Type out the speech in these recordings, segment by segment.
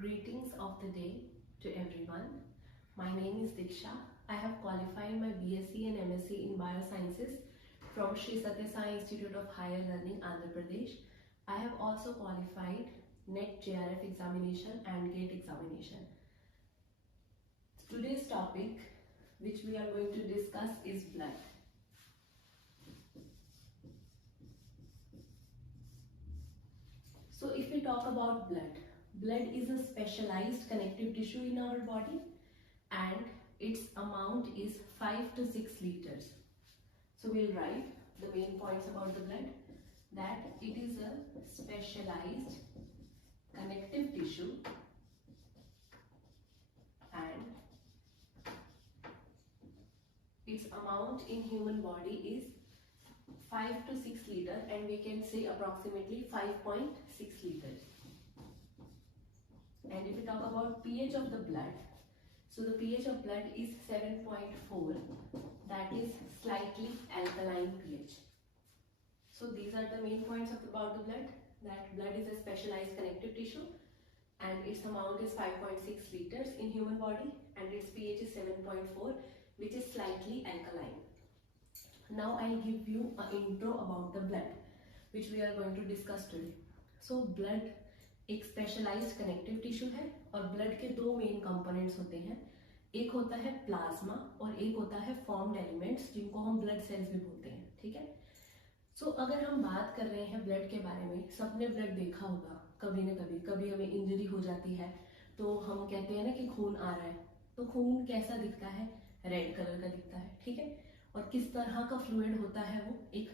Greetings of the day to everyone. My name is Diksha. I have qualified my BSc and MSc in Biosciences from Sri Satya Sai Institute of Higher Learning, Andhra Pradesh. I have also qualified NET JRF examination and GATE examination. Today's topic which we are going to discuss is blood. So if we talk about blood, blood is a specialized connective tissue in our body and its amount is 5 to 6 liters. So we'll write the main points about the blood, that it is a specialized connective tissue and its amount in human body is 5 to 6 liter, and we can say approximately 5.6 liters. And if we talk about pH of the blood, so the pH of blood is 7.4, that is slightly alkaline pH. So these are the main points about the blood, that blood is a specialized connective tissue and its amount is 5.6 liters in human body and its pH is 7.4, which is slightly alkaline. Now I'll give you an intro about the blood which we are going to discuss today. So blood एक specialised connective tissue है और blood के दो main components होते हैं, एक होता है प्लाज्मा और एक होता है फॉर्म्ड एलिमेंट्स जिनको हम ब्लड सेल्स भी बोलते हैं. ठीक है. सो अगर हम बात कर रहे हैं ब्लड के बारे में, सबने ब्लड देखा होगा कभी न कभी. कभी हमें इंजरी हो जाती है तो हम कहते हैं ना कि खून आ रहा है, तो खून कैसा दिखता है? रेड कलर का दिखता है. ठीक है. और किस तरह का फ्लूइड होता है? वो एक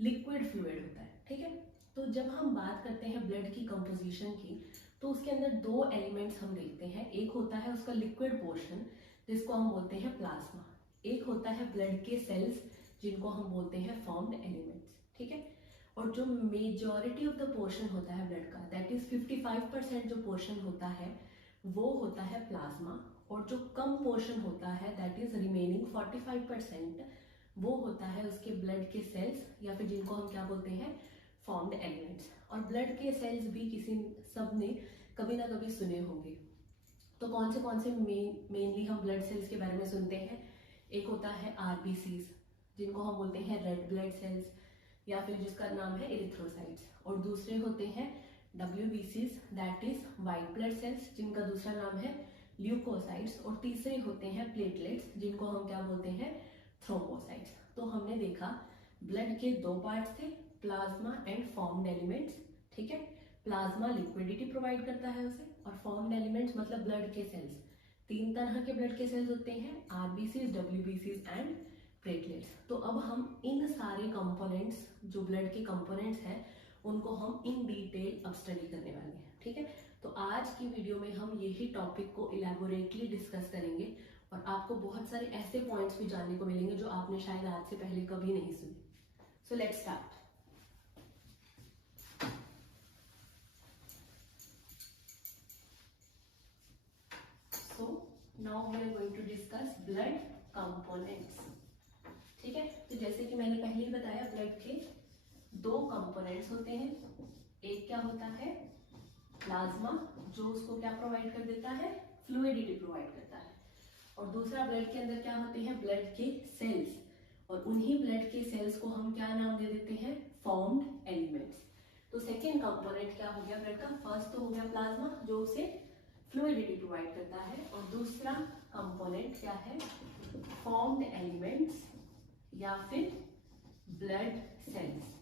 लिक्विड फ्लूइड होता है. ठीक है. तो जब हम बात करते हैं ब्लड की कंपोजिशन की, तो उसके अंदर दो एलिमेंट्स हम देखते हैं. एक होता है उसका लिक्विड पोर्शन जिसको हम बोलते हैं प्लाज्मा, एक होता है ब्लड के सेल्स जिनको हम बोलते हैं फॉर्म्ड एलिमेंट्स. ठीक है. और जो मेजॉरिटी ऑफ द पोर्शन होता है ब्लड का, दैट इज 55% जो पोर्शन होता है वो होता है प्लाज्मा, और जो कम पोर्शन होता है दैट इज रिमेनिंग 45% वो होता है उसके ब्लड के सेल्स या फिर जिनको हम क्या बोलते हैं? Formed elements. और ब्लड के सेल्स भी किसी सब ने कभी ना कभी सुने होंगे. तो कौन से मेनली हम ब्लड सेल्स के बारे में सुनते हैं? एक होता है आरबीसीज जिनको हम बोलते हैं रेड ब्लड सेल्स या फिर जिसका नाम है एरिथ्रोसाइट्स, और दूसरे होते हैं डब्ल्यूबीसीज that is white blood cells जिनका दूसरा नाम है ल्यूकोसाइट्स, और तीसरे होते हैं प्लेटलेट्स जिनको हम क्या बोलते हैं? थ्रोम्बोसाइट्स. तो हमने देखा ब्लड के दो पार्ट्स थे, प्लाज्मा एंड फॉर्म्ड एलिमेंट्स. ठीक है. प्लाज्मा लिक्विडिटी प्रोवाइड करता है उसे, और फॉर्म्ड एलिमेंट्स मतलब ब्लड के सेल्स. तीन तरह के ब्लड के सेल्स होते हैं, आरबीसीज, डब्ल्यूबीसीज एंड प्लेटलेट्स. तो अब हम इन सारे कंपोनेंट्स जो ब्लड के कंपोनेंट्स हैं उनको हम इन डिटेल अब स्टडी करने वाले हैं. ठीक है. तो आज की वीडियो में हम यही टॉपिक को इलैबोरेटली डिस्कस करेंगे और आपको बहुत सारे ऐसे पॉइंट्स भी जानने को मिलेंगे जो आपने शायद आज से पहले कभी नहीं सुने. So let's start. So now we are going to discuss blood components. ठीक है. तो जैसे कि मैंने पहले ही बताया, ब्लड के दो कंपोनेंट्स होते हैं. एक क्या होता है? प्लाज्मा, जो उसको क्या प्रोवाइड कर देता है? फ्लूइडिटी प्रोवाइड करता है. और दूसरा ब्लड के अंदर क्या होते हैं? ब्लड के सेल्स, और उन्हीं ब्लड के सेल्स को हम क्या नाम दे देते हैं? Formed elements. तो सेकेंड कंपोनेंट क्या हो गया ब्लड का? फर्स्ट तो हो गया प्लाज्मा जो उसे फ्लूइडिटी प्रोवाइड करता है, और दूसरा कंपोनेंट क्या है? फॉर्म्ड एलिमेंट्स या फिर ब्लड सेल्स.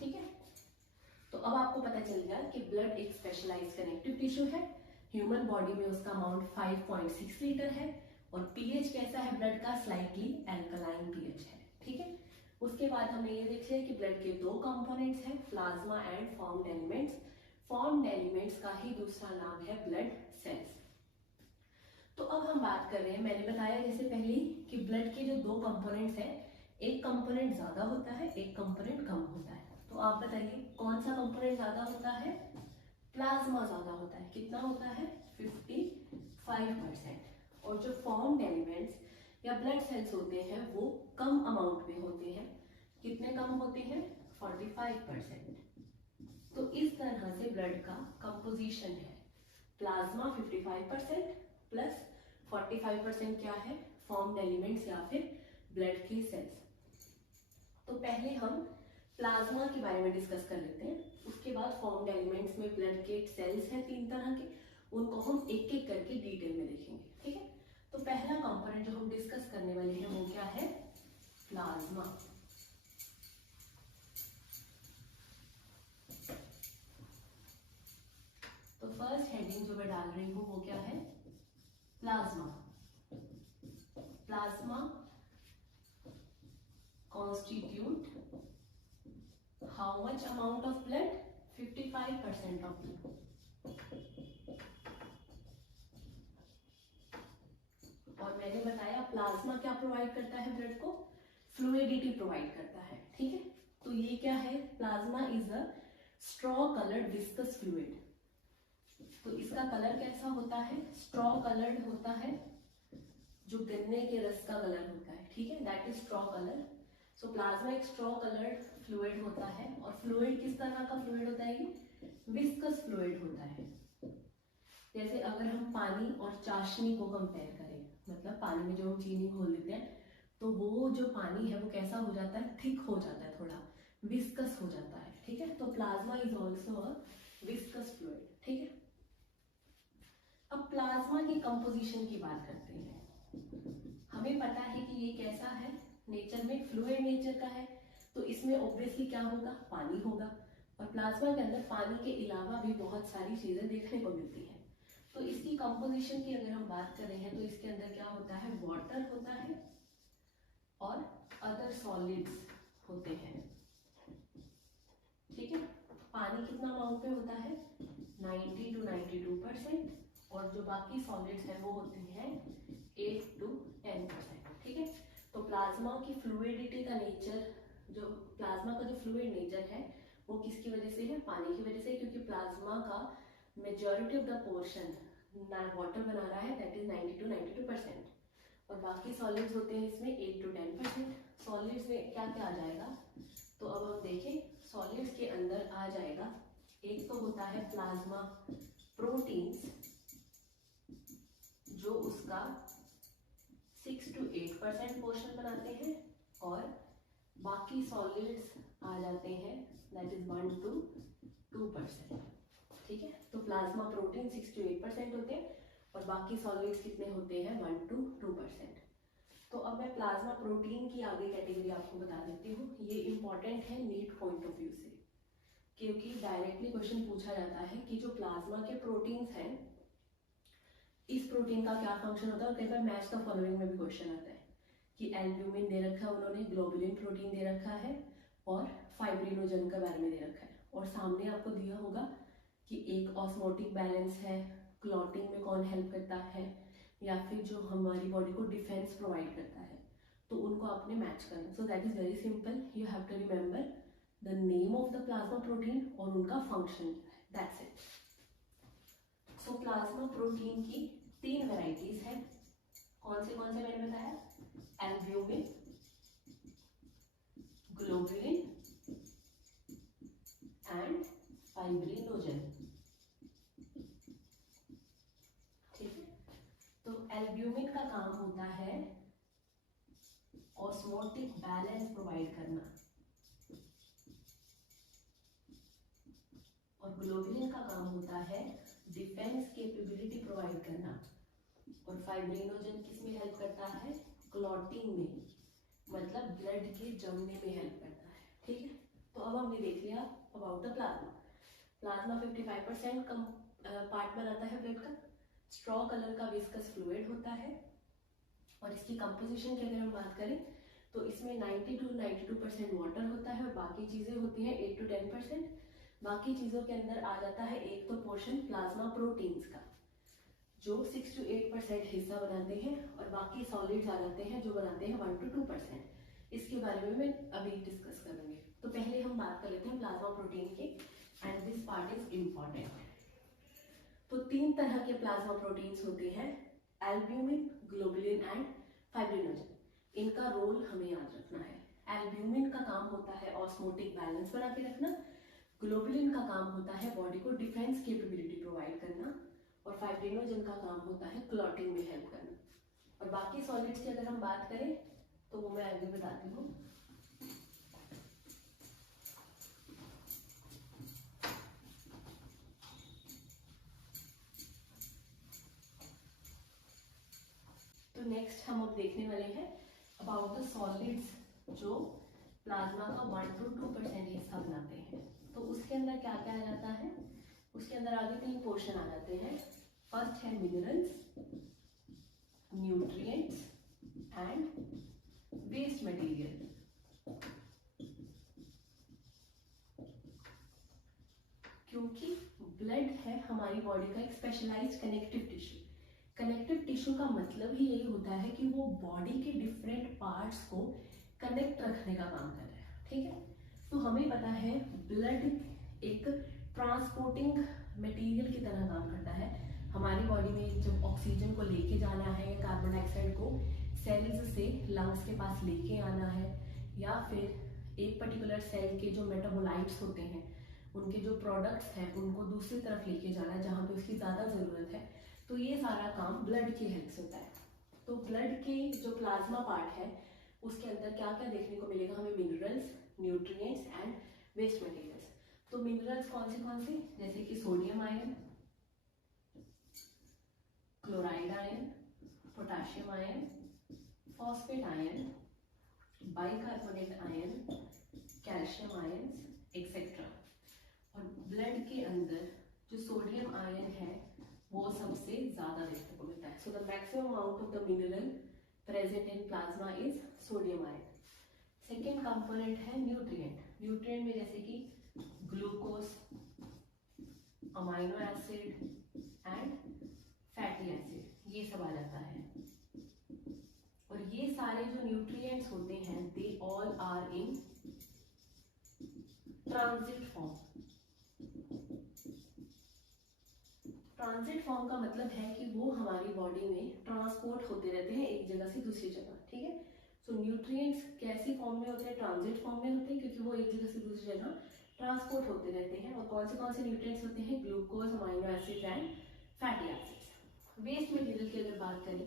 ठीक है. तो अब आपको पता चल गया कि ब्लड एक स्पेशलाइज्ड कनेक्टिव टिश्यू है. ह्यूमन बॉडी में उसका अमाउंट 5.6 लीटर है, और पीएच कैसा है ब्लड का? स्लाइटली एल्कलाइन पीएच है. ठीक है. उसके बाद हमने ये देख लिया कि ब्लड के दो कंपोनेंट्स हैं, plasma and formed elements. Formed elements का ही दूसरा नाम है ब्लड सेल्स. तो अब हम बात कर रहे हैं, मैंने बताया जैसे पहले कि ब्लड के जो दो कंपोनेंट्स हैं, एक कंपोनेंट ज्यादा होता है, एक कंपोनेंट कम होता है. तो आप बताइए कौन सा कंपोनेंट ज्यादा होता है? प्लाज्मा ज्यादा होता है. कितना होता है? 55%. और जो फॉर्म्ड एलिमेंट्स या ब्लड सेल्स होते हैं वो कम अमाउंट में होते हैं. कितने कम होते हैं? 45%. तो इस तरह से ब्लड का कंपोजिशन है। प्लाज्मा 55% प्लस 45% क्या है, फॉर्म्ड एलिमेंट्स या फिर ब्लड के सेल्स। तो पहले हम प्लाज्मा के बारे में डिस्कस कर लेते हैं, उसके बाद फॉर्म्ड एलिमेंट्स में ब्लड के सेल्स हैं 3 तरह के, उनको हम एक एक करके डिटेल में देखेंगे, ठीक है। तो पहला कंपोनेंट जो हम डिस्कस करने वाले हैं वो क्या है, प्लाज्मा। तो फर्स्ट हेडिंग जो मैं डाल रही हूं वो क्या है, plasma. Plasma constitute how much amount of blood, 55% of blood। और मैंने बताया प्लाज्मा क्या प्रोवाइड करता है ब्लड को, फ्लूइडिटी प्रोवाइड करता है, ठीक है। तो ये क्या है, plasma is a straw coloured viscous fluid. तो इसका कलर कैसा होता है, स्ट्रॉ कलर्ड होता है, जो गन्ने के रस का कलर होता है, ठीक है, that is straw colour. So plasma एक स्ट्रॉ कलर्ड फ्लूइड होता है। और फ्लूइड किस तरह का फ्लूइड होता है, ये विस्कस फ्लूइड होता है। जैसे अगर हम पानी और चाशनी को कंपेयर करें, मतलब पानी में जो हम चीनी घोल लेते हैं तो वो जो पानी है वो कैसा हो जाता है, थिक हो जाता है, थोड़ा विस्कस हो जाता है, ठीक है। तो plasma is also a viscous fluid, ठीक है। अब प्लाज्मा की कंपोजिशन की बात करते हैं। हमें पता है कि ये कैसा है, नेचर में फ्लूइड नेचर का है, तो इसमें ऑब्वियसली क्या होगा, पानी होगा। और प्लाज्मा के अंदर पानी के अलावा भी बहुत सारी चीजें देखने को मिलती हैं। तो इसकी कंपोजिशन की अगर हम बात कर रहे हैं तो इसके अंदर क्या होता है, वाटर होता है और अदर सॉलिड्स होते हैं, ठीक है। पानी कितना अमाउंट में होता है, 90 to 92%, और जो बाकी सॉलिड्स हैं वो होती हैं 8 to 10%, ठीक है। तो प्लाज्मा की फ्लूइडिटी का नेचर, जो प्लाज्मा का जो फ्लूइड नेचर है वो किसकी वजह से है, पानी की वजह से, क्योंकि प्लाज्मा का majority of the portion water बना रहा है, दैट इज 90 to 92%, और बाकी सॉलिड्स होते हैं इसमें 8 to 10%। सॉलिड्स में क्या क्या आ जाएगा, तो अब हम देखें, सॉलिड्स के अंदर आ जाएगा, एक तो होता है प्लाज्मा प्रोटीन्स, जो उसका 6 to 8% पोर्शन बनाते हैं, और बाकी सॉलिड्स आ जाते हैं दैट इज 1 to 2%, ठीक है। तो प्लाज्मा प्रोटीन 6 to 8% होते हैं और बाकी सॉलिड्स कितने होते हैं, 1 to 2%। तो अब मैं प्लाज्मा प्रोटीन की आगे कैटेगरी आपको बता देती हूँ। ये इंपॉर्टेंट है नीट पॉइंट ऑफ व्यू से, क्योंकि डायरेक्टली क्वेश्चन पूछा जाता है कि जो प्लाज्मा के प्रोटीन्स हैं, इस प्रोटीन का क्या फंक्शन होता है। और कई बार मैच द फॉलोइंग में भी क्वेश्चन आता है कि एल्ब्यूमिन दे रखा है उन्होंने, ग्लोबुलिन प्रोटीन दे रखा है और फाइब्रिनोजन के बारे में दे रखा है, और सामने आपको दिया होगा कि एक ऑस्मोटिक बैलेंस है, क्लॉटिंग में कौन हेल्प करता है, या फिर जो हमारी बॉडी को डिफेंस प्रोवाइड करता है, तो उनको आपने मैच करना। So that is very simple, you have to remember the name of the plasma protein और उनका function, that's it. So plasma protein की 3 वेराइटीज है। कौन से मैंने बताया, एल्ब्यूमिन, ग्लोबुलिन एंड फाइब्रिनोजन, ठीक है। तो एल्ब्यूमिन का काम होता है ऑस्मोटिक बैलेंस प्रोवाइड करना, और ग्लोबुलिन का काम होता है डिफेंस कैपेबिलिटी प्रोवाइड करना, और फाइब्रिनोजन किसमें हेल्प करता है, क्लॉटिंग में, मतलब ब्लड के जमने में हेल्प करता है, ठीक है। तो अब हमने देख लिया about the plasma. Plasma 55% come part बनाता है ब्लड का, स्ट्रॉ कलर का विस्कस फ्लूइड होता है, और इसकी कंपोजिशन की अगर हम बात करें तो इसमें 90 to 92% वाटर होता है और बाकी चीजें होती हैं 8 to 10%। बाकी चीजों के अंदर आ जाता है एक तो पोर्शन प्लाज्मा प्रोटीन्स का, जो 6 to 8% हिस्सा बनाते हैं, और बाकी सॉलिड्स आ जाते हैं जो बनाते हैं 1 to 2%। इसके बारे में मैं अभी डिस्कस करूंगी। तो पहले हम बात कर लेते हैं प्लाज्मा प्रोटीन की, and this part is important. तो 3 तरह के प्लाज्मा प्रोटीन्स होते हैं, एल्ब्यूमिन, ग्लोबुलिन एंड फाइब्रिनोजन। इनका रोल हमें याद रखना है। एल्ब्यूमिन का काम होता है ऑस्मोटिक बैलेंस बना के रखना, ग्लोबुलिन का काम होता है बॉडी को डिफेंस कैपेबिलिटी प्रोवाइड करना, और फाइब्रिनोजन का काम होता है क्लॉटिंग में हेल्प करना। और बाकी सॉलिड्स की अगर हम बात करें तो वो मैं आगे बताती हूँ। तो नेक्स्ट हम अब देखने वाले हैं अबाउट द सॉलिड्स जो प्लाज्मा का 1 to 2% हिस्सा बनाते हैं। तो उसके अंदर क्या क्या आ जाता है, उसके अंदर आगे 3 पोर्शन आ जाते हैं। फर्स्ट है minerals, nutrients and waste material. क्योंकि ब्लड है हमारी बॉडी का एक specialised connective tissue. Connective tissue का मतलब ही यही होता है कि वो बॉडी के डिफरेंट पार्ट्स को कनेक्ट रखने का काम कर रहा है, ठीक है। तो हमें पता है ब्लड एक ट्रांसपोर्टिंग मटेरियल की तरह काम करता है। हमारी बॉडी में जब ऑक्सीजन को लेके जाना है, कार्बन डाइऑक्साइड को सेल्स से लंग्स के पास लेके आना है, या फिर एक पर्टिकुलर सेल के जो मेटाबोलाइट्स होते हैं उनके जो प्रोडक्ट्स हैं उनको दूसरी तरफ लेके जाना है जहाँ पे उसकी ज़्यादा ज़रूरत है, तो ये सारा काम ब्लड की हेल्प से होता है। तो ब्लड के जो प्लाज्मा पार्ट है उसके अंदर क्या क्या देखने को मिलेगा हमें, minerals, nutrients and waste materials. तो मिनरल्स कौन से, जैसे कि sodium ion, chloride ion, potassium ion, phosphate ion, bicarbonate ion, calcium ion etcetera. और ब्लड के अंदर जो सोडियम आयन है वो सबसे ज्यादा देखने को मिलता है। So the maximum amount of the mineral present in plasma is sodium ion. Second component है न्यूट्रिएंट। न्यूट्रिएंट में जैसे कि glucose, amino acid and fatty acid, ये सब आ जाता है। और ये सारे जो न्यूट्रिएंट्स होते हैं they all are in transit form. Transit form का मतलब है कि वो हमारी बॉडी में ट्रांसपोर्ट होते रहते हैं एक जगह से दूसरी जगह, ठीक है। सो न्यूट्रिएंट्स कैसी फॉर्म में होते हैं, ट्रांजिट फॉर्म में होते हैं, क्योंकि वो एक जगह से दूसरी जगह ट्रांसपोर्ट होते रहते हैं। और कौन से न्यूट्रिएंट्स होते हैं, glucose, amino acid and fatty acids. Waste material की अगर बात करें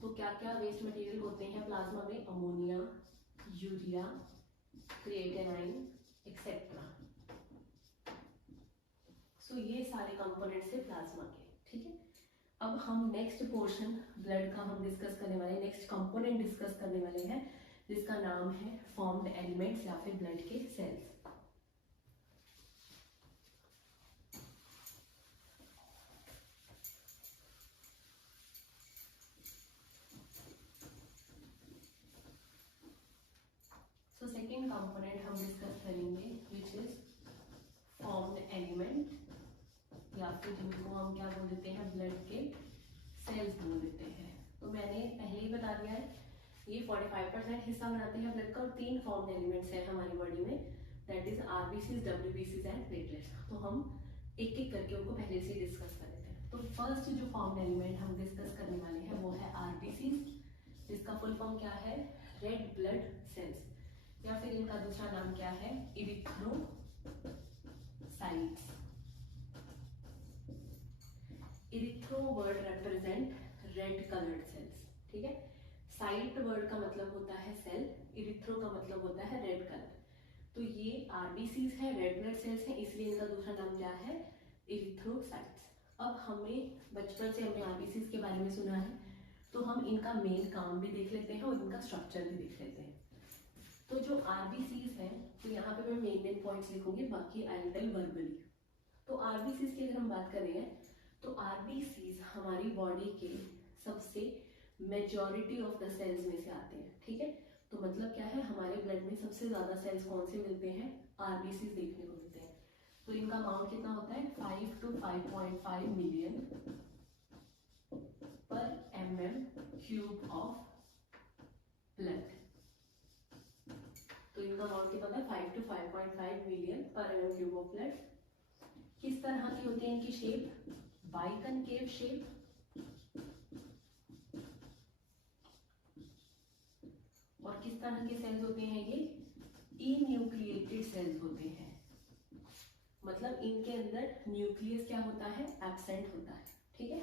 तो क्या क्या वेस्ट मटेरियल होते हैं प्लाज्मा में, अमोनिया, यूरिया, क्रिएटिनाइन एक्सेट्रा। सो ये सारे कंपोनेंट्स है प्लाज्मा के, ठीक है। अब हम नेक्स्ट पोर्शन ब्लड का हम डिस्कस करने वाले, नेक्स्ट कंपोनेंट डिस्कस करने वाले हैं जिसका नाम है फॉर्म्ड एलिमेंट्स या फिर ब्लड के सेल्स। सो सेकेंड कंपोनेंट हम डिस्कस करेंगे विच इज फॉर्म्ड एलिमेंट, या फिर जिनको हम क्या बोल देते हैं, ब्लड के सेल्स बोल देते हैं। तो मैंने पहले ही बता दिया है ये 45% हिस्सा बनाते हैं ब्लड का, और 3 फॉर्म्ड एलिमेंट्स हैं हमारी बॉडी में, दैट इज आरबीसीज, डब्ल्यूबीसीज एंड प्लेटलेट्स। तो हम एक एक करके उनको पहले से डिस्कस कर लेते हैं। तो फर्स्ट जो फॉर्म्ड एलिमेंट हम डिस्कस करने वाले हैं वो है आरबीसीज, जिसका फुल फॉर्म क्या है, रेड ब्लड सेल्स, या फिर इनका दूसरा नाम क्या है, erythrocytes. Erythro word represent red coloured cells, ठीक है। साइट वर्ड का मतलब होता है सेल, इरिथ्रो का मतलब होता है रेड कलर। तो ये आरबीसीज है, रेड ब्लड सेल्स है, इसलिए इनका दूसरा नाम क्या है, इरिथ्रोसाइट्स। अब हमें बचपन से हमने आरबीसीज के बारे में सुना है, तो हम इनका मेन काम भी देख लेते हैं और इनका स्ट्रक्चर भी देख लेते हैं। तो जो आरबीसीज है, तो यहाँ पे मैं मेन पॉइंट्स लिखूंगी, बाकी आई विल टेल वर्बली। तो आरबीसीज की अगर हम बात करें तो आरबीसीज हमारी बॉडी के सबसे मेजॉरिटी ऑफ द सेल्स में से आते हैं, ठीक है। तो मतलब क्या है, हमारे ब्लड में सबसे ज्यादा सेल्स कौन से मिलते हैं, आरबीसीज देखने को मिलते हैं। तो इनका अमाउंट कितना होता है, 5 to 5.5 मिलियन पर mm³ ऑफ ब्लड। तो इनका अमाउंट कितना होता है, 5 to 5.5 मिलियन पर mm³ ऑफ ब्लड। किस तरह की होती है इनकी शेप, बाइकनकेव शेप, और किस तरह के सेल्स होते हैं, ये इन्यूक्लिएटेड सेल्स होते हैं। मतलब इनके अंदर न्यूक्लियस क्या होता है, एब्सेंट होता है। ठीक है,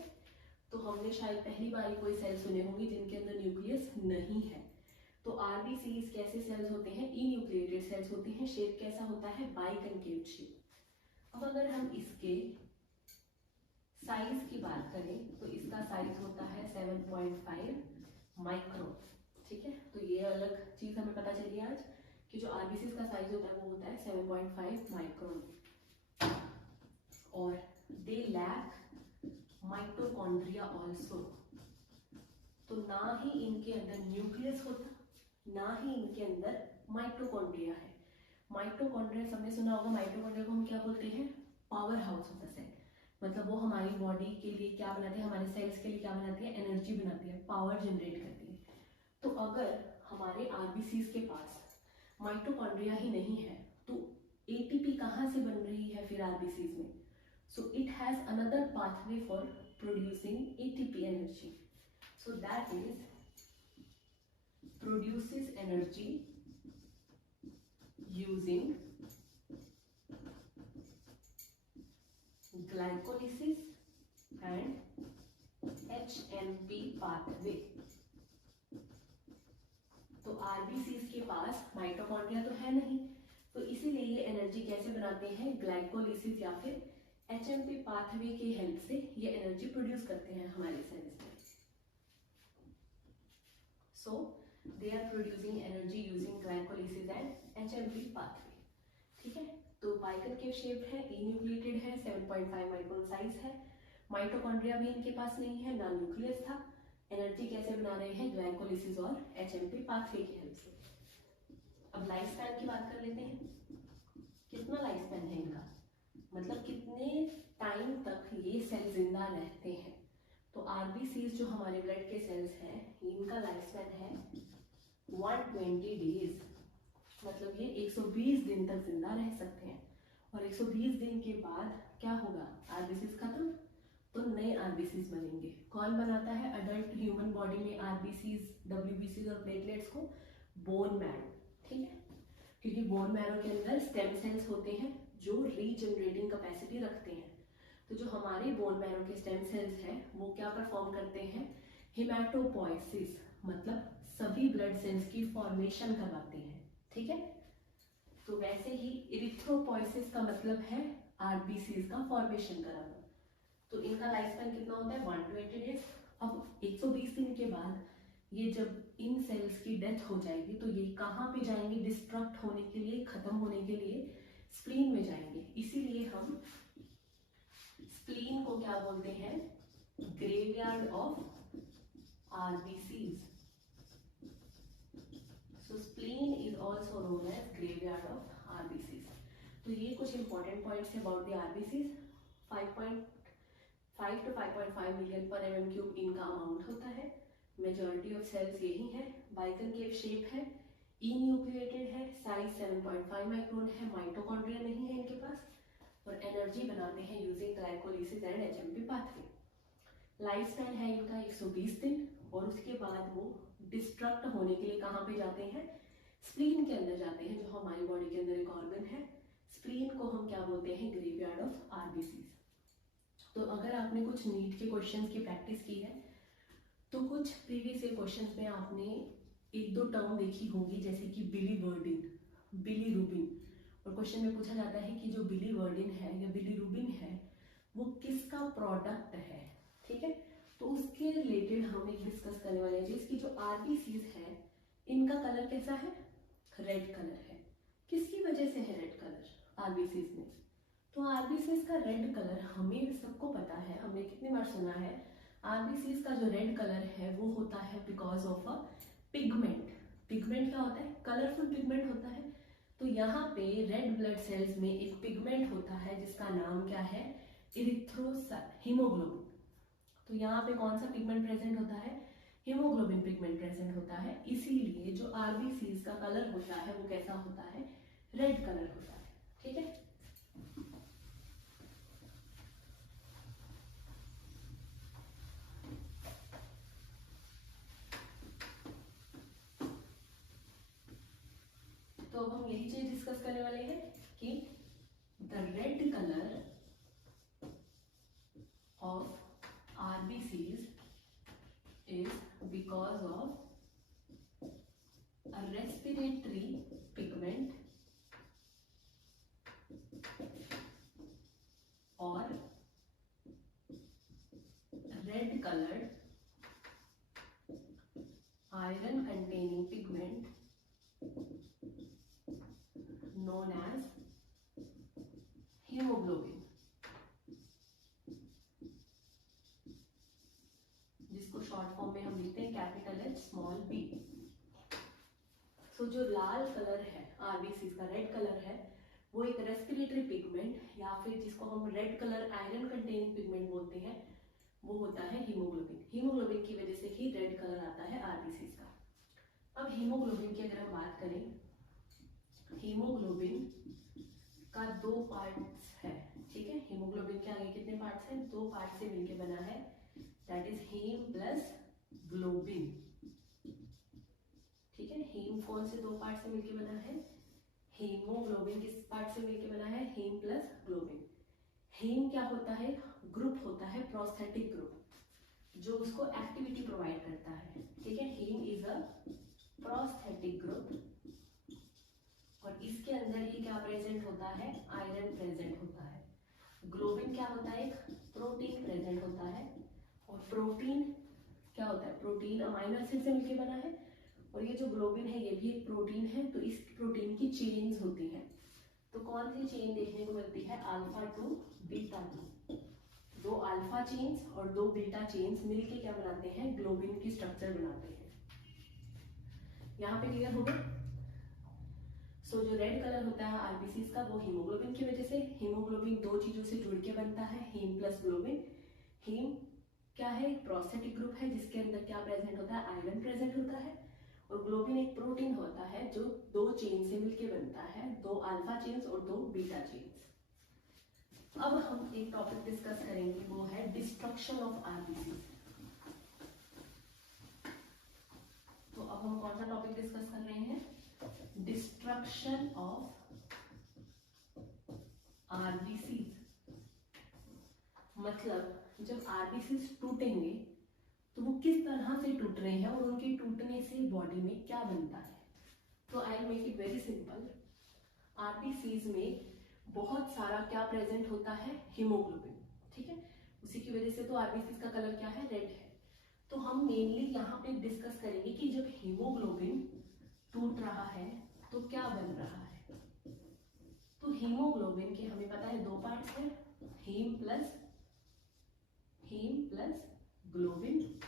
तो हमने शायद पहली बार कोई सेल सुने होंगे जिनके अंदर न्यूक्लियस नहीं है। तो आरबीसीज कैसे सेल्स होते हैं, इन्यूक्लिएटेड सेल्स होते हैं। शेप कैसा होता है, बाइकनकेव शेप। अब अगर हम इसके साइज की बात करें तो इसका साइज होता है 7.5 माइक्रोन। ठीक है, तो ये अलग चीज हमें पता चली आज कि जो आरबीसीज का साइज होता है वो होता है 7.5 माइक्रोन। और दे लैक माइटोकॉन्ड्रिया ऑल्सो, तो ना ही इनके अंदर न्यूक्लियस होता, ना ही इनके अंदर माइटोकॉन्ड्रिया है। माइटोकॉन्ड्रिया सबने सुना होगा, माइटोकॉन्ड्रिया को हम क्या बोलते हैं, power house of the cell. मतलब वो हमारी बॉडी के लिए क्या बनाते हैं, हमारे सेल्स के लिए क्या बनाती है, एनर्जी बनाती है, पावर जनरेट करती है। तो अगर हमारे आरबीसीज के पास माइटोकॉन्ड्रिया ही नहीं है तो एटीपी कहाँ से बन रही है फिर आरबीसीज में? So it has another pathway for producing ATP energy, so that is produces energy using glycolysis and HMP pathway। तो आरबीसीज के पास माइटोकॉन्ड्रिया तो है नहीं, तो इसीलिए ये एनर्जी कैसे बनाते हैं, ग्लाइकोलिसिस या फिर एचएमपी पाथवे की हेल्प से ये एनर्जी प्रोड्यूस करते हैं हमारे सेल्स में। सो they are producing energy using glycolysis and HMP pathway। ठीक है, तो बाइकनकेव शेप है, इन्यूक्लिएटेड है, 7.5 माइक्रोन साइज है, माइटोकॉन्ड्रिया भी इनके पास नहीं है, ना न्यूक्लियस था। एनर्जी कैसे बना रहे हैं, ग्लाइकोलिसिस और HMP पाथवे की हेल्प से। अब लाइफ स्पैन की बात कर लेते हैं, कितना लाइफ स्पैन है इनका, मतलब कितने टाइम तक ये सेल जिंदा रहते हैं। तो आरबीसीज जो हमारे ब्लड के सेल्स हैं, इनका लाइफ स्पैन है 120 डेज, मतलब ये 120 दिन तक जिंदा रह सकते हैं। और 120 दिन के बाद क्या होगा, आरबीसीज खत्म, तो नए आरबीसीज बनेंगे। कौन बनाता है अडल्ट ह्यूमन बॉडी में आरबीसीज, डब्ल्यूबीसीज और प्लेटलेट्स को, बोन मैरो। ठीक है, क्योंकि बोन मैरो के अंदर स्टेम सेल्स होते हैं जो रीजनरेटिंग कैपेसिटी रखते हैं। तो जो हमारे बोन मैरो के स्टेम सेल्स हैं वो क्या परफॉर्म करते हैं, हिमेटोपोइसिस, मतलब सभी ब्लड सेल्स की फॉर्मेशन करवाते हैं। ठीक है, तो वैसे ही इरिथ्रोपोइसिस का मतलब है आरबीसीज का फॉर्मेशन कराना। तो इनका लाइफ स्पैन कितना होता है, 120 डेज। अब 120 दिन के बाद ये जब इन सेल्स की डेथ हो जाएगी तो ये कहाँ पे जाएंगे, डिस्ट्रक्ट होने के लिए, खत्म होने के लिए स्प्लीन में जाएंगे। इसीलिए हम स्प्लीन को क्या बोलते हैं, graveyard of RBCs. So spleen is also known as graveyard of RBCs. तो ये कुछ important points about the RBCs. 5.5 to 5.5 million per mm cube इनका अमाउंट होता है। मेजॉरिटी ऑफ सेल्स यही है, बाइकनकेव शेप है, इन्यूक्लिएटेड है, साइज 7.5 माइक्रोन है, माइटोकॉन्ड्रिया नहीं है इनके पास, और एनर्जी बनाते हैं using glycolysis and HMP pathway. Life span है इनका 120 दिन, और उसके बाद वो डिस्ट्रक्ट होने के लिए कहाँ पे जाते हैं, स्प्लीन के अंदर जाते हैं, जो हमारी बॉडी के अंदर एक ऑर्गन है। स्प्लीन को हम क्या बोलते हैं, ग्रेवयार्ड ऑफ आरबीसीज। तो अगर आपने कुछ नीट के क्वेश्चंस की प्रैक्टिस की है तो कुछ प्रीवियस ईयर क्वेश्चंस में आपने एक दो टर्म देखी होगी, जैसे कि बिलीवर्डिन, बिलीरुबिन। और क्वेश्चन में पूछा जाता है कि जो बिलीवर्डिन है या बिलीरुबिन है वो किसका प्रोडक्ट है। ठीक है, तो उसके रिलेटेड हम एक डिस्कस करने वाले हैं, जिसकी जो आरबीसीज है इनका कलर कैसा है, रेड कलर है। किसकी वजह से है रेड कलर आरबीसीज में? तो आरबीसीज का रेड कलर हमें सबको पता है, हमने कितनी बार सुना है, आरबीसीज का जो रेड कलर है वो होता है because of a pigment. Pigment क्या होता है, कलरफुल पिगमेंट होता है। तो यहाँ पे रेड ब्लड सेल्स में एक पिगमेंट होता है जिसका नाम क्या है, हीमोग्लोबिन। तो यहाँ पे कौन सा पिगमेंट प्रेजेंट होता है, हीमोग्लोबिन पिगमेंट प्रेजेंट होता है। इसीलिए जो आरबीसीज का कलर होता है वो कैसा होता है, रेड कलर होता है। ठीक है, तो अब हम यही चीज डिस्कस करने वाले हैं कि the red color of RBCs is because of a respiratory pigment or red colored iron containing pigment known as hemoglobin, जिसको शॉर्ट फॉर्म में हम लिखते हैं कैपिटल H स्मॉल b। सो जो लाल कलर है आरबीसी का, रेड कलर है, वो एक रेस्पिरेटरी पिगमेंट या फिर जिसको हम red colour iron containing pigment बोलते हैं, वो होता है हीमोग्लोबिन। हीमोग्लोबिन की वजह से ही रेड कलर आता है आरबीसी का। अब हीमोग्लोबिन की अगर हम बात करें, हीमोग्लोबिन का 2 पार्ट्स है, ठीक है। हीमोग्लोबिन के आगे कितने पार्ट्स हैं? 2 पार्ट से मिलके बना है, that is haem plus globin, ठीक है। हीम कौन से 2 पार्ट से मिलके बना है? हीमोग्लोबिन किस पार्ट से मिलके बना है? Haem plus globin. हीम क्या होता है? ग्रुप होता है, प्रोस्थेटिक ग्रुप, जो उसको एक्टिविटी प्रोवाइड करता है, ठीक है। Haem is a prosthetic group और इसके अंदर ही क्या प्रेजेंट होता है? आयरन प्रेजेंट होता है। ग्लोबिन क्या होता है? एक प्रोटीन प्रेजेंट होता है। और प्रोटीन क्या होता है? प्रोटीन अमीनो एसिड से मिलकर बना है और ये जो ग्लोबिन है ये भी एक प्रोटीन है, तो इस प्रोटीन की चेन्स होती हैं। तो कौन सी चेन देखने को मिलती है? Alpha two beta two. 2 alpha chains और 2 बीटा चेन्स मिलके क्या बनाते हैं? ग्लोबिन की स्ट्रक्चर बनाते हैं। यहाँ पे क्लियर हो गया? सो जो रेड कलर होता है आरबीसी का, वो हीमोग्लोबिन की वजह से। हीमोग्लोबिन 2 चीजों से जुड़ के बनता है, हीम प्लस ग्लोबिन। हीम क्या है? एक प्रोस्थेटिक ग्रुप है जिसके अंदर क्या प्रेजेंट होता है? आयरन प्रेजेंट होता है। और ग्लोबिन एक प्रोटीन होता है जो 2 चेन से मिलके बनता है, 2 अल्फा चेन्स और 2 बीटा चेन्स। अब हम एक टॉपिक डिस्कस करेंगे, वो है डिस्ट्रक्शन ऑफ आरबीसी। तो अब हम कौन सा टॉपिक डिस्कस कर रहे हैं? Destruction of RBC. मतलब जब आरबीसी टूटेंगे तो वो किस तरह से टूट रहे हैं और उनके टूटने से बॉडी में क्या बनता है। तो I make it very simple. RBCs में बहुत सारा क्या प्रेजेंट होता है? हीमोग्लोबिन, ठीक है। उसी की वजह से तो आरबीसीज का कलर क्या है? रेड है। तो हम मेनली यहाँ पे डिस्कस करेंगे कि जब हीमोग्लोबिन टूट रहा है तो क्या बन रहा है। तो हीमोग्लोबिन के हमें पता है 2 पार्ट्स हैं, हीम प्लस ग्लोबिन।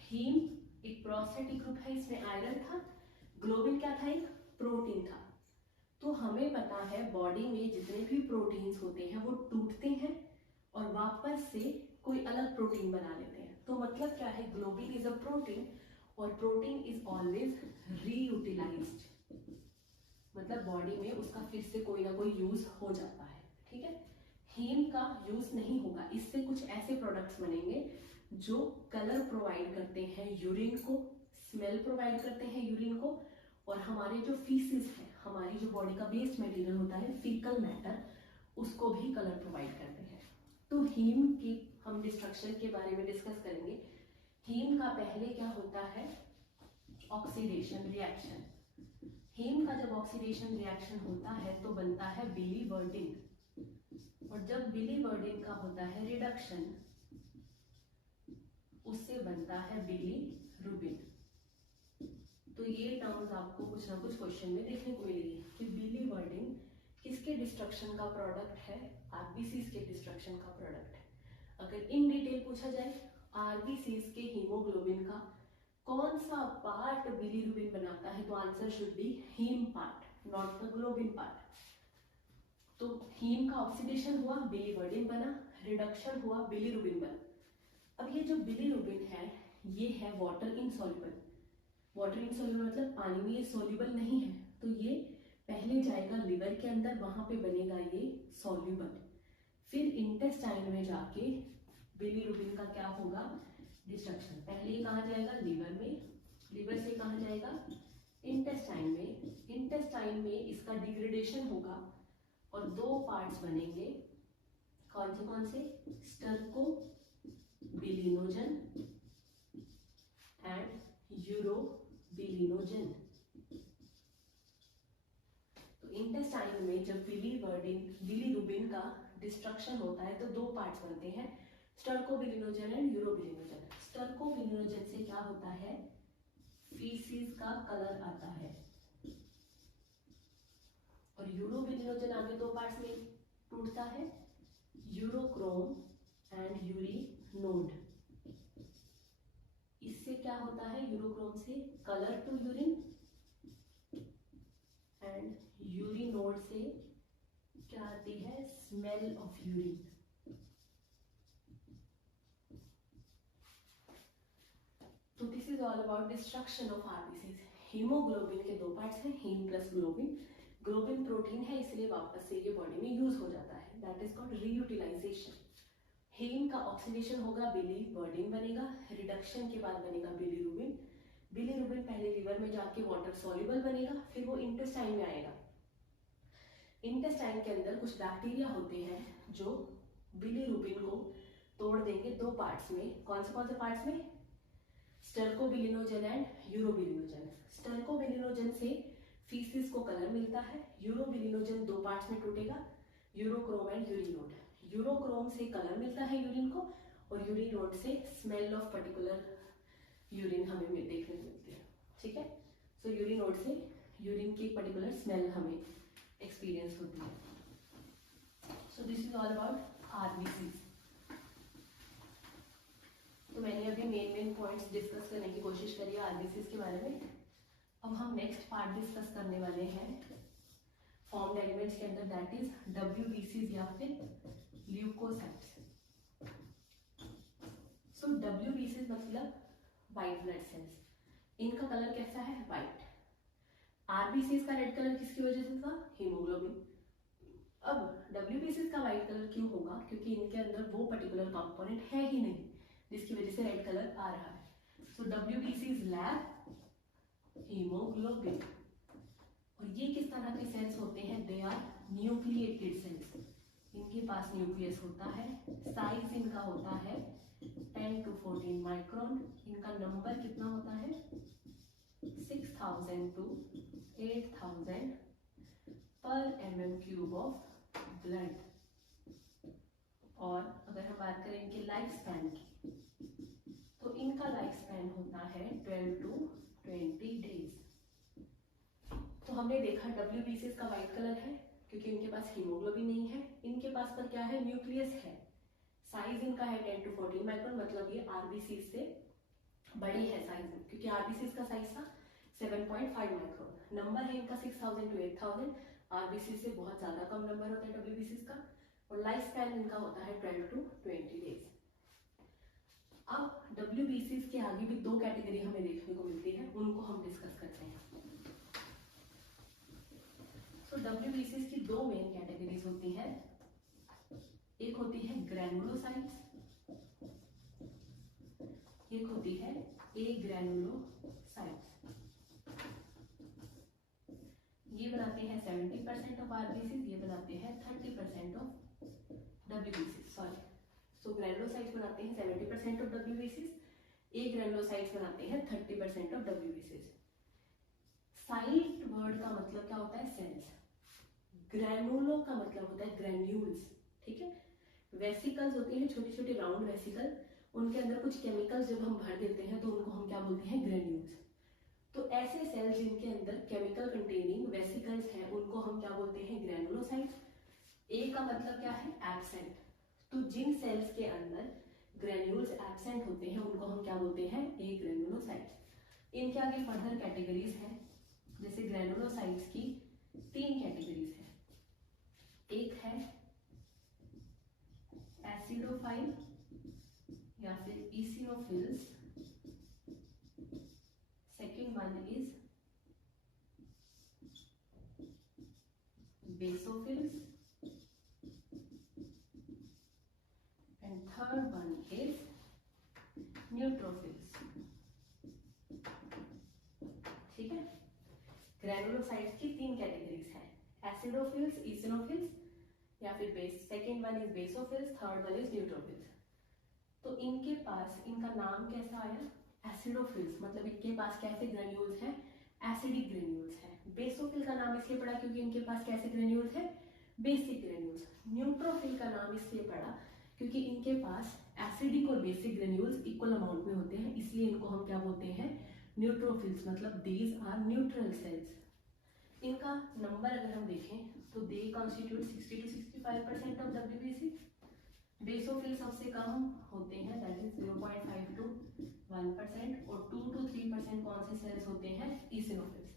हीम एक प्रोस्थेटिक ग्रुप है, इसमें आयरन था। ग्लोबिन क्या था? एक प्रोटीन था। तो हमें पता है बॉडी में जितने भी प्रोटीन्स होते हैं वो टूटते हैं और वापस से कोई अलग प्रोटीन बना लेते हैं। तो मतलब क्या है? ग्लोबिन इज अ प्रोटीन और प्रोटीन इज ऑलवेज रीयूटिलाइज्ड, मतलब बॉडी में उसका फिर से कोई ना कोई यूज हो जाता है, ठीक है। हीम का यूज नहीं होगा, इससे कुछ ऐसे प्रोडक्ट्स बनेंगे जो कलर प्रोवाइड करते हैं यूरिन को, स्मेल प्रोवाइड करते हैं यूरिन को, और हमारे जो फीसिस है, हमारी जो बॉडी का वेस्ट मटेरियल होता है, फीकल मैटर, उसको भी कलर प्रोवाइड करते हैं। तो हीम की हम डिस्ट्रक्शन के बारे में डिस्कस करेंगे। हीम का पहले क्या होता है? Oxidation reaction. हीम का जब ऑक्सीडेशन रिएक्शन होता है तो बनता है बिलीवर्डिन, और जब बिलीवर्डिन का होता है रिडक्शन, उससे बनता है बिलीरुबिन। तो ये टर्म्स आपको कुछ ना कुछ क्वेश्चन में देखने को मिलेगी कि बिलीवर्डिन किसके डिस्ट्रक्शन का प्रोडक्ट है? आरबीसीज के डिस्ट्रक्शन का प्रोडक्ट है। अगर इन डिटेल पूछा जाए आरबीसीज के हीमोग्लोबिन का कौन सा पार्ट बिलीरुबिन बनाता है, तो answer should be haem part, not the globin part. तो हीम का ऑक्सीडेशन हुआ, बिलीवर्डिन बना, रिडक्शन हुआ, बिलीरुबिन बना। अब ये जो बिलीरुबिन है ये है वाटर इनसॉल्युबल। वाटर इनसॉल्युबल मतलब पानी में ये सॉल्युबल नहीं है, तो ये पहले जाएगा लिवर के अंदर, वहां पे बनेगा ये सॉल्युबल। फिर इंटेस्टाइन में जाके बिलीरुबिन का क्या होगा? डिस्ट्रक्शन। पहले ये कहाँ जाएगा? लिवर में, लिवर से कहाँ जाएगा? इंटेस्टाइन में इसका डिग्रेडेशन होगा और दो पार्ट्स बनेंगे। कौन से? स्टर्कोबिलिनोजन एंड यूरोबिलिनोजन। तो इंटेस्टाइन में जब बिलीरुबिन का डिस्ट्रक्शन होता है तो दो पार्ट्स बनते हैं, स्टर्कोबिलिनोजन एंड यूरोबिलिनोजन। स्टर्कोबिलिनोजन से क्या होता है? फीसिस का कलर आता है, और यूरोबिलिनोजन आगे दो पार्ट्स में टूटता है, यूरोक्रोम एंड यूरिनोड। इससे क्या होता है? यूरोक्रोम से colour to urine and urinod से क्या आती है? Smell of urine. तो this is all about destruction of RBCs. Haemoglobin के दो पार्ट्स हैं, haem plus globin. Globin protein है इसलिए वापस से ये बॉडी में यूज हो जाता है, दैट इज कॉल्ड रीयूटिलाइजेशन। हीम का ऑक्सीडेशन होगा, बिलीवर्डिन बनेगा, रिडक्शन के बाद बनेगा बिलीरुबिन। बिलीरुबिन पहले लिवर में जाके वाटर सॉल्युबल बनेगा, फिर वो इंटेस्टाइन में आएगा। इंटेस्टाइन के अंदर कुछ बैक्टीरिया होते हैं जो बिलीरुबिन को तोड़ देंगे दो पार्ट्स में। कौन से पार्ट्स में? स्टर्कोबिलिनोजन एंड यूरोबिलिनोजन। स्टर्कोबिलिनोजन से फीसिस को कलर मिलता है, यूरोबिलिनोजन दो पार्ट्स में टूटेगा, यूरोक्रोम एंड यूरिनोड। यूरोक्रोम से कलर मिलता है यूरिन को, और यूरिनोड से स्मेल ऑफ पर्टिकुलर यूरिन हमें देखने को मिलती है। ठीक है, सो यूरिनोड से यूरिन की पर्टिकुलर स्मेल हमें एक्सपीरियंस होती है। सो this is all about RBCs. तो मैंने अभी मेन पॉइंट्स डिस्कस करने की कोशिश करी है आरबीसीज के बारे में। अब हम नेक्स्ट पार्ट डिस्कस करने वाले हैं फॉर्म्ड एलिमेंट्स के अंदर, दैट इज डब्ल्यूबीसीज या फिर ल्यूकोसाइट्स। सो डब्ल्यूबीसीज मतलब व्हाइट ब्लड सेल्स। इनका कलर कैसा है? व्हाइट। आरबीसीज का रेड कलर किसकी वजह से था? हीमोग्लोबिन। अब डब्ल्यूबीसीज का व्हाइट कलर क्यों होगा? क्योंकि इनके अंदर वो पर्टिकुलर कंपोनेंट है ही नहीं जिसकी वजह से रेड कलर आ रहा है। सो डब्ल्यूबीसीज लैक हीमोग्लोबिन। और ये किस तरह के सेल्स होते हैं? They are nucleated cells. इनके पास न्यूक्लियस होता है, साइज इनका होता है 10 to 14 माइक्रोन। इनका नंबर कितना होता है? 6000 to 8000 पर mm³ ऑफ ब्लड। और अगर हम बात करें इनके लाइफ स्पैन की, तो इनका लाइफ स्पैन होता है 12 to 20 डेज। तो हमने देखा डब्ल्यूबीसीज का व्हाइट कलर है क्योंकि इनके पास हीमोग्लोबिन नहीं है। इनके पास पर क्या है? न्यूक्लियस है। साइज इनका है 10 to 14 माइक्रोन, मतलब ये आरबीसीज से बड़ी है साइज में, क्योंकि आरबीसीज का साइज था 7.5 माइक्रोन। नंबर है इनका 6000 to 8000। आरबीसीज से बहुत ज्यादा कम नंबर होता है डब्ल्यूबीसीज का। और लाइफ स्पैन इनका होता है 12 to 20 डेज। अब डब्ल्यूबीसीज के आगे भी दो कैटेगरी हमें देखने को मिलती है, उनको हम डिस्कस करते हैं। तो डब्ल्यूबीसीज की दो मेन कैटेगरीज होती हैं। एक होती है ग्रैनुलोसाइट्स, एक होती है एग्रैनुलोसाइट्स। ये बनाते हैं 70% ऑफ आरबीसीज, ये बनाते हैं 30% ऑफ डब्ल्यूबीसीज। सॉरी, सो ग्रैनुलोसाइट्स बनाते हैं 70% ऑफ डब्ल्यूबीसीज, एग्रैनुलोसाइट्स बनाते हैं 30% ऑफ डब्ल्यूबीसीज। साइट वर्ड का मतलब क्या होता है? सेल्स। ग्रैनुलो का मतलब होता है ग्रैन्यूल्स। ठीक है, वेसिकल्स होते हैं छोटे छोटे राउंड वेसिकल, उनके अंदर कुछ केमिकल्स जब हम भर देते हैं तो उनको हम क्या बोलते हैं? ग्रैन्यूल्स। तो ऐसे सेल्स जिनके अंदर केमिकल कंटेनिंग वेसिकल्स हैं उनको हम क्या बोलते हैं? ग्रैनुलोसाइट्स। ए का मतलब क्या है? एब्सेंट। तो जिन सेल्स के अंदर ग्रैन्यूल्स एब्सेंट होते हैं उनको हम क्या बोलते हैं? एग्रैनुलोसाइट्स। इनके आगे फर्दर कैटेगरीज हैं, जैसे ग्रैनुलोसाइट्स की 3 कैटेगरीज है। एक है एसिडोफाइल या फिर इसिनोफिल्स, second one is basophils, and third one is neutrophils. ठीक है, ग्रैनुलोसाइट्स की 3 कैटेगरीज हैं, एसिडोफिल्स, इसिनोफिल्स या फिर base, second one is basophils, third one is neutrophils. तो इनके पास इनका नाम कैसा आया, एसिडोफिल्स, मतलब इनके पास कैसे ग्रेन्यूल्स हैं, एसिडिक ग्रेन्यूल्स हैं। बेसोफिल का नाम इसलिए पड़ा क्योंकि इनके पास कैसे ग्रेन्यूल्स हैं, बेसिक ग्रेन्यूल्स। न्यूट्रोफिल का नाम इसलिए पड़ा क्योंकि इनके पास एसिडिक और बेसिक ग्रेन्यूल्स इक्वल अमाउंट में होते हैं, इसलिए इनको हम क्या बोलते हैं, न्यूट्रोफिल्स, मतलब दीज आर न्यूट्रल सेल्स। इनका नंबर अगर हम देखें तो they constitute 60 to 65% of WBC। Basophil सबसे कम होते हैं, दैट इज 0.5 to 1%, और 2 to 3% कौन से सेल्स होते हैं, इसिनोफिल्स।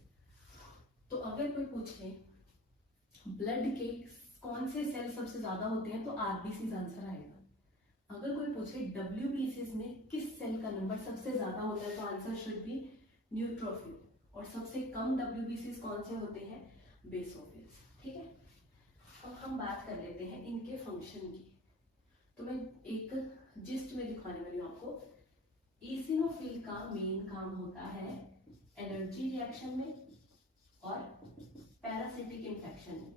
तो अगर कोई पूछे ब्लड के कौन से सेल सबसे ज्यादा होते हैं तो आरबीसी आंसर आएगा। अगर कोई पूछे WBCs में किस सेल का नंबर सबसे ज्यादा होता है तो आंसर शुड बी न्यूट्रोफिल, और सबसे कम WBCs कौन से होते हैं, बेसोफिल्स। ठीक है, अब हम बात कर लेते हैं इनके फंक्शन की। तो मैं एक जिस्ट में दिखाने वाली हूँ आपको। इसिनोफिल का मेन काम होता है एलर्जी रिएक्शन में और पैरासिटिक इन्फेक्शन में,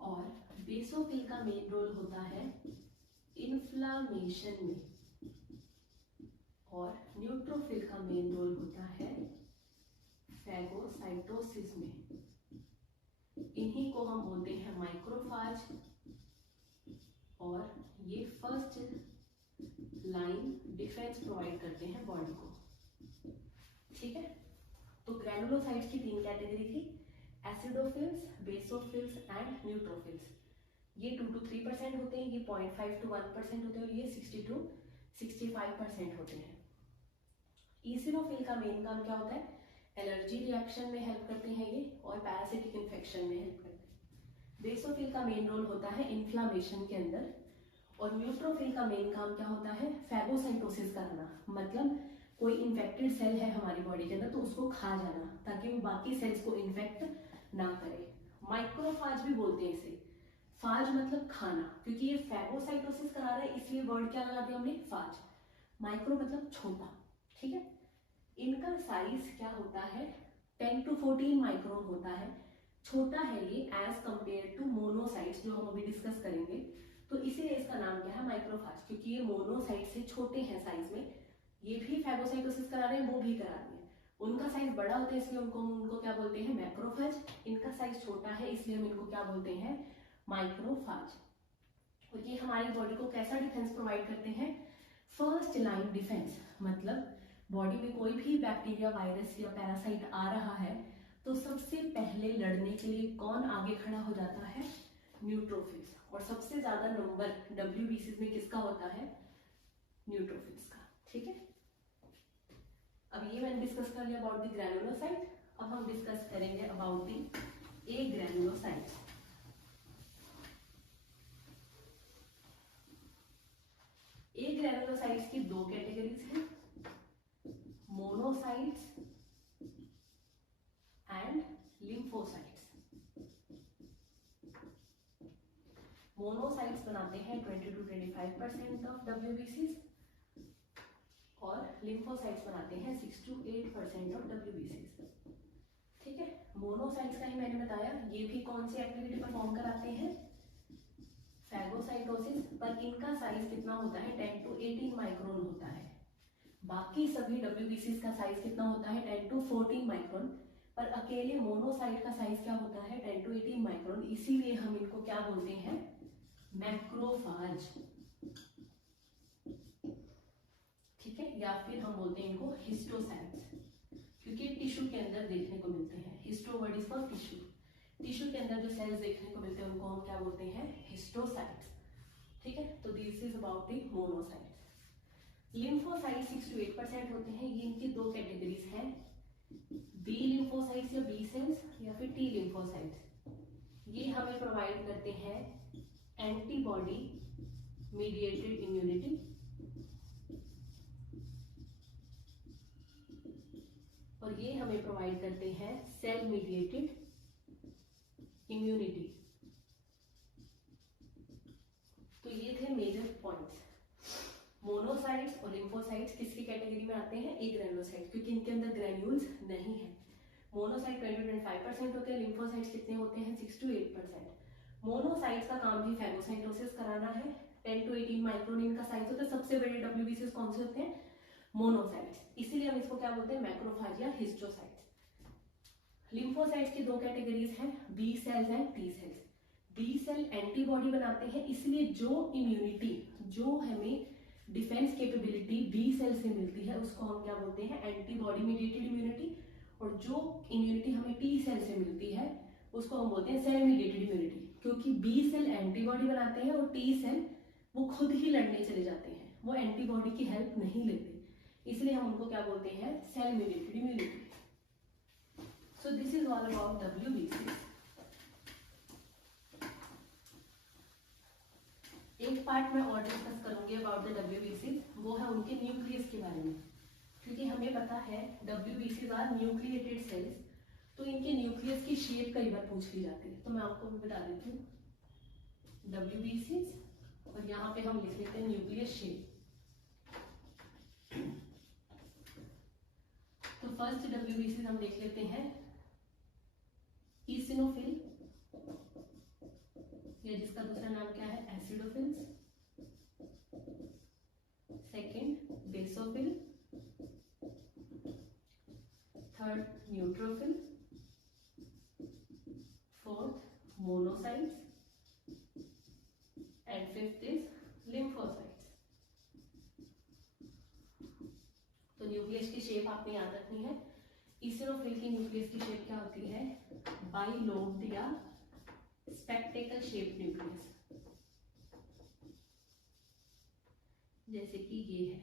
और बेसोफिल का मेन रोल होता है इन्फ्लामेशन में, और न्यूट्रोफिल का मेन रोल होता है फैगोसाइटोसिस में। इन्हीं को हम बोलते हैं माइक्रोफाज, और ये फर्स्ट लाइन डिफेंस प्रोवाइड करते हैं बॉडी को। ठीक है, तो ग्रैनुलोसाइट्स की 3 कैटेगरी थी, एसिडोफिल्स, बेसोफिल्स एंड न्यूट्रोफिल्स। ये 2 to 3% होते हैं, ये 0.5 to 1% होते हैं, और ये 60 to 65% होते हैं। इसिनोफिल का मेन काम क्या होता है, एलर्जी रिएक्शन में हेल्प करते हैं ये, और पैरासिटिक इन्फेक्शन में हेल्प करते हैं। बेसोफिल का मेन रोल होता है इन्फ्लामेशन के अंदर, और न्यूट्रोफिल का मेन काम क्या होता है, फैगोसाइटोसिस करना, मतलब कोई इन्फेक्टेड सेल है हमारी बॉडी के अंदर तो उसको खा जाना ताकि वो बाकी सेल्स को इन्फेक्ट ना करे। माइक्रोफाज भी बोलते हैं इसे, फाज मतलब खाना, क्योंकि ये फैगोसाइटोसिस करा रहा है इसलिए वर्ड क्या लगा दिया हमने, फाज। माइक्रो मतलब छोटा। ठीक है, इनका साइज क्या होता है, 10 to 14 माइक्रोन होता है, छोटा है ये एज कंपेयर टू मोनोसाइट्स जो हम अभी डिस्कस करेंगे। तो इसीलिए इसका नाम क्या है, माइक्रोफाज, क्योंकि ये मोनोसाइट से छोटे हैं साइज में। ये भी फैगोसाइटोसिस करा रहे हैं, वो भी करा रहे हैं, उनका साइज बड़ा होता है इसलिए उनको क्या बोलते हैं, मैक्रोफाज। इनका साइज छोटा है इसलिए हम इनको क्या बोलते हैं, माइक्रोफाज। और ये हमारी बॉडी को कैसा डिफेंस प्रोवाइड करते हैं, फर्स्ट लाइन डिफेंस, मतलब बॉडी में कोई भी बैक्टीरिया, वायरस या पैरासाइट आ रहा है तो सबसे पहले लड़ने के लिए कौन आगे खड़ा हो जाता है, न्यूट्रोफिल्स। और सबसे ज्यादा नंबर WBCs में किसका होता है, न्यूट्रोफिल्स का। ठीक है, अब ये मैंने डिस्कस कर लिया अबाउट द ग्रैनुलोसाइट। अब हम डिस्कस करेंगे about the A granulocytes. A granulocytes की 2 कैटेगरीज हैं, मोनोसाइट्स एंड लिम्फोसाइट्स। मोनोसाइट्स बनाते हैं 20 to 25% ऑफ WBCs, और लिम्फोसाइट्स बनाते हैं 6 to 8% ऑफ WBCs। ठीक है, मोनोसाइट्स का ही मैंने बताया, ये भी कौन सी एक्टिविटी परफॉर्म कराते हैं, फैगोसाइटोसिस, पर इनका साइज कितना होता है, 10 to 18 माइक्रोन होता है। बाकी सभी WBCs का साइज कितना होता है, 10 to 14 माइक्रोन, पर अकेले मोनोसाइट का साइज क्या होता है, 10 to 18 माइक्रोन। इसीलिए हम इनको क्या बोलते हैं, मैक्रोफाज। ठीक है, या फिर हम बोलते हैं इनको हिस्टोसाइट्स, क्योंकि टिश्यू के अंदर देखने को मिलते हैं। Histo word is for tissue, tissue के अंदर जो सेल्स देखने को मिलते हैं उनको हम क्या बोलते हैं, हिस्टोसाइट्स। ठीक है, तो this is about the monocytes. Lymphocytes 6 to 8% होते हैं, ये इनकी 2 कैटेगरीज हैं, बी लिम्फोसाइट्स या बी सेल्स, या फिर टी लिम्फोसाइट्स। ये हमें प्रोवाइड करते हैं एंटीबॉडी मीडिएटेड इम्यूनिटी, और ये हमें प्रोवाइड करते हैं सेल मीडिएटेड इम्यूनिटी। तो ये थे मेजर पॉइंट्स। मोनो मोनोसाइट्स और लिम्फोसाइट्स किसकी कैटेगरी में आते हैं? एक ग्रेनुलोसाइट, क्योंकि इनके अंदर ग्रेन्यूल्स नहीं है। मोनोसाइट 20-25% होते हैं, लिम्फोसाइट्स कितने होते हैं? 6-8%। मोनोसाइट्स का काम भी फैगोसाइटोसिस कराना है। 10 to 18 माइक्रोन इनका साइज होता है। सबसे बड़े डब्ल्यूबीसीज कौन से होते हैं? मोनोसाइट्स, इसीलिए हम इसको क्या बोलते हैं? मैक्रोफेज या हिस्टोसाइट्स। लिम्फोसाइट्स की दो कैटेगरीज हैं, B cells and T cells. B cell antibody बनाते हैं, इसलिए जो इम्यूनिटी, जो हमें डिफेंस कैपेबिलिटी बी सेल से मिलती है उसको हम क्या बोलते हैं? Antibody mediated immunity. और जो इम्यूनिटी हमें टी सेल से मिलती है उसको हम बोलते हैं सेल मीडिएटेड इम्यूनिटी, क्योंकि बी सेल एंटीबॉडी बनाते हैं और टी सेल वो खुद ही लड़ने चले जाते हैं, वो एंटीबॉडी की हेल्प नहीं लेते, इसलिए हम उनको क्या बोलते हैं? Cell mediated immunity. So this is all about WBC. एक पार्ट में और डिस्कस करूंगी अबाउट द डब्ल्यूबीसी, वो है उनके न्यूक्लियस के बारे में, क्योंकि हमें पता है डब्ल्यूबीसी आर न्यूक्लिएटेड सेल्स, तो इनके न्यूक्लियस की शेप कई बार पूछ ली जाती है, तो मैं आपको भी बता देती हूँ डब्ल्यूबीसी, और यहाँ पे हम लिख लेते हैं न्यूक्लियस शेप। तो फर्स्ट डब्ल्यूबीसी हम देख लेते हैं ईसिनोफिल, या जिसका दूसरा नाम क्या है? Acidophils. Second basophil, third neutrophil, fourth monocytes, and fifth is lymphocytes. तो न्यूक्लियस की शेप आपने याद रखनी है। ईसिनोफिल की न्यूक्लियस की शेप क्या होती है? बाइलोब्ड या स्पेक्टेकल शेप न्यूक्लियस, जैसे कि ये है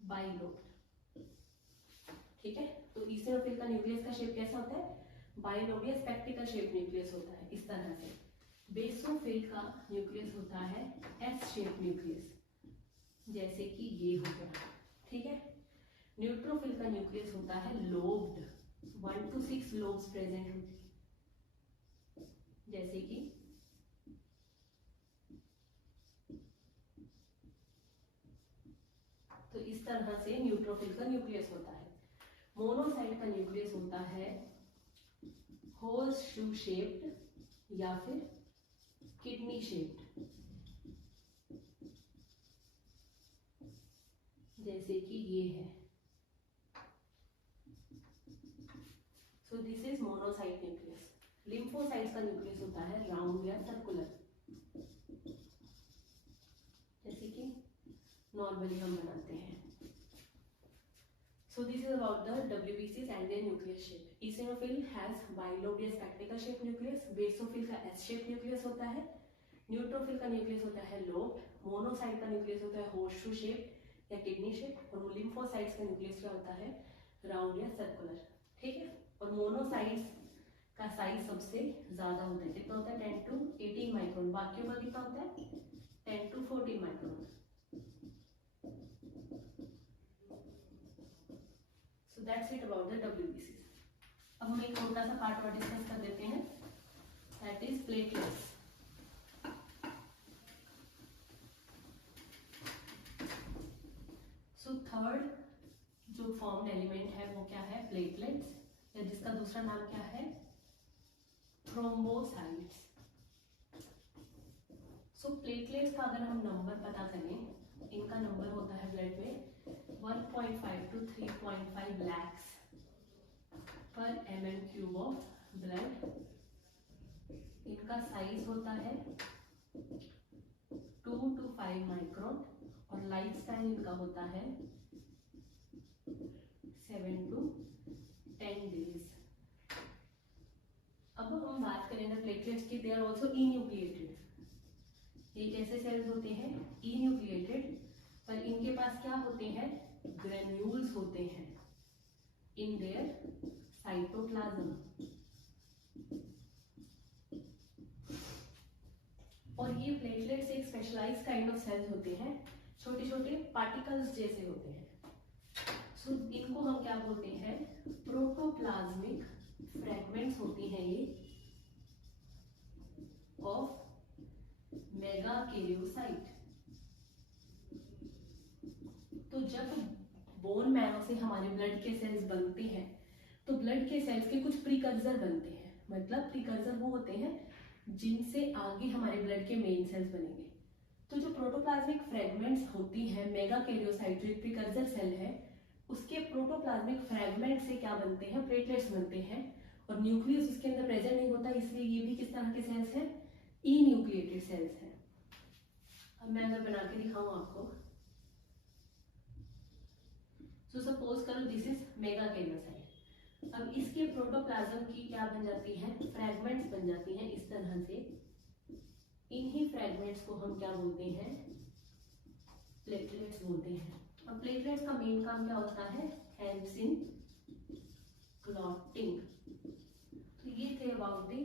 बाइलोब्ड, ठीक है। तो ईसिनोफिल का न्यूक्लियस का शेप कैसा होता है? बाइलोब्ड या स्पेक्टेकल शेप न्यूक्लियस होता है, इस तरह से। बेसोफिल का न्यूक्लियस होता है एस शेप न्यूक्लियस, जैसे कि ये हो गया, ठीक है। न्यूट्रोफिल का न्यूक्लियस होता है लोब्ड, 1 to 6 लोब्स प्रेजेंट होती है, जैसे कि तो इस तरह से न्यूट्रोफिल का न्यूक्लियस होता है। मोनोसाइट का न्यूक्लियस होता है हॉर्स शू शेप्ड या फिर किडनी शेप्ड, जैसे कि ये है। सो this is monocyte nucleus. Lymphocytes का न्यूक्लियस होता है राउंड या सर्कुलर, जैसे कि नॉर्मली हम बनाते हैं। So this is about the WBCs and their nucleus shape. Eosinophil has bilobed या spectacle shape nucleus. Basophil का S-shape nucleus होता है. Neutrophil का nucleus होता है lobed. Monocyte का nucleus होता है horseshoe shape या kidney shape. और lymphocytes का nucleus क्या होता है? Round या circular. ठीक है? और monocytes का साइज सबसे ज्यादा होता है, कितना होता है? 10 to 18 माइक्रोन। बाकियों का कितना होता है? 10 to 14 micron. So that's it about the WBCs. अब हम एक छोटा सा पार्ट और डिस्कस कर देते हैं, that is platelets. So third जो फॉर्म्ड एलिमेंट है वो क्या है? प्लेटलेट्स, या जिसका दूसरा नाम क्या है? थ्रोम्बोसाइट्स। सो प्लेटलेट्स का अगर हम नंबर पता करें, इनका नंबर होता है ब्लड में 1.5 to 3.5 lakhs per mm³ of blood. इनका साइज होता है 2 to 5 माइक्रोन और लाइफ स्पैन इनका होता है 7 to 10 डेज। अब हम बात करें ना प्लेटलेट्स की, दे आर ऑल्सो इन्यूक्लिएटेड। ये कैसे सेल्स होते हैं? इन्यूक्लिएटेड, पर इनके पास क्या होते हैं? ग्रेन्यूल्स होते हैं इन देयर साइटोप्लाज्म। और ये प्लेटलेट्स एक स्पेशलाइज्ड काइंड ऑफ सेल्स होते हैं, छोटे छोटे पार्टिकल्स जैसे होते हैं। सो इनको हम क्या बोलते हैं? प्रोटोप्लाज्मिक फ्रैगमेंट्स होती हैं ये ऑफ मेगाकैरियोसाइट। जब बोन मैरो से हमारे ब्लड के सेल्स बनते हैं तो ब्लड के सेल्स के कुछ प्रीकर्सर बनते हैं, मतलब प्रीकर्सर वो होते हैं जिनसे आगे हमारे ब्लड के मेन सेल्स बनेंगे। तो जो प्रोटोप्लाज्मिक फ्रेगमेंट्स होती हैं मेगाकैरियोसाइट, जो एक प्रीकर्सर सेल है, उसके प्रोटोप्लाज्मिक फ्रेगमेंट से क्या बनते हैं, प्लेटलेट्स बनते हैं, और न्यूक्लियस उसके अंदर प्रेजेंट नहीं होता, इसलिए ये भी किस तरह के सेल्स हैं, ई न्यूक्लिएटेड सेल्स हैं। अब मैं अगर बना के दिखाऊं आपको, सो सपोज करो दिस इज मेगाकैरियोसाइट। अब इसके प्रोटोप्लाज्म की क्या बन जाती है, फ्रेगमेंट्स बन जाती हैं इस तरह से। इन्हीं फ्रेगमेंट्स को हम क्या बोलते हैं, प्लेटलेट्स बोलते हैं। अब प्लेटलेट्स का मेन काम क्या होता है, हेल्प्स इन क्लॉटिंग। तो ये थे अबाउट दी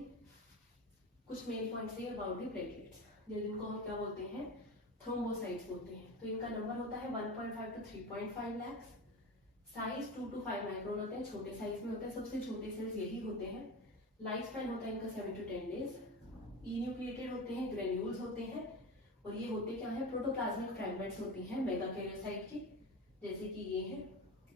कुछ मेन पॉइंट्स थे अबाउट दी प्लेटलेट्स, जिनको हम क्या बोलते हैं, थ्रोम्बोसाइट्स बोलते हैं। तो इनका नंबर होता है 1.5 to 3.5 lakh, size 2 to 5 micron होते हैं, छोटे साइज में होते हैं, सबसे छोटे सेल्स यही होते हैं। लाइफ स्पैन होता है इनका 7 to 10 डेज। ई न्यूक्लिएटेड होते हैं, ग्रेन्यूल्स होते हैं, और ये होते क्या है, प्रोटोप्लाज्मिक फ्रेगमेंट्स होती हैं मेगाकैरियोसाइट की, जैसे कि ये है,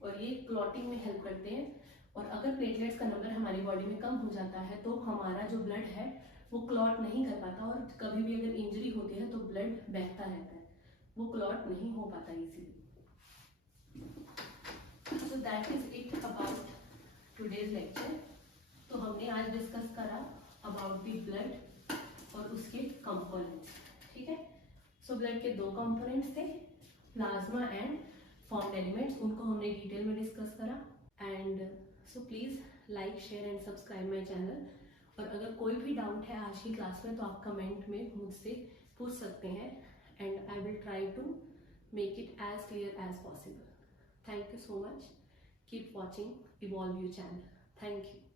और ये क्लॉटिंग में हेल्प करते हैं। और अगर प्लेटलेट्स का नंबर हमारी बॉडी में कम हो जाता है तो हमारा जो ब्लड है वो क्लॉट नहीं कर पाता, और कभी भी अगर इंजरी होती है तो ब्लड बहता रहता है, वो क्लॉट नहीं हो पाता easily. So that is it about today's lecture. तो हमने आज डिस्कस करा अबाउट द ब्लड और उसके कंपोनेंट्स, ठीक है। सो ब्लड के दो कंपोनेंट्स थे, प्लाज्मा एंड फॉर्म्ड एलिमेंट्स, उनको हमने डिटेल में डिस्कस करा। And so please like, share and subscribe my channel. और अगर कोई भी डाउट है आज की क्लास में तो आप कमेंट में मुझसे पूछ सकते हैं, and I will try to make it as clear as possible. Thank you so much. Keep watching Evolve You channel. Thank you.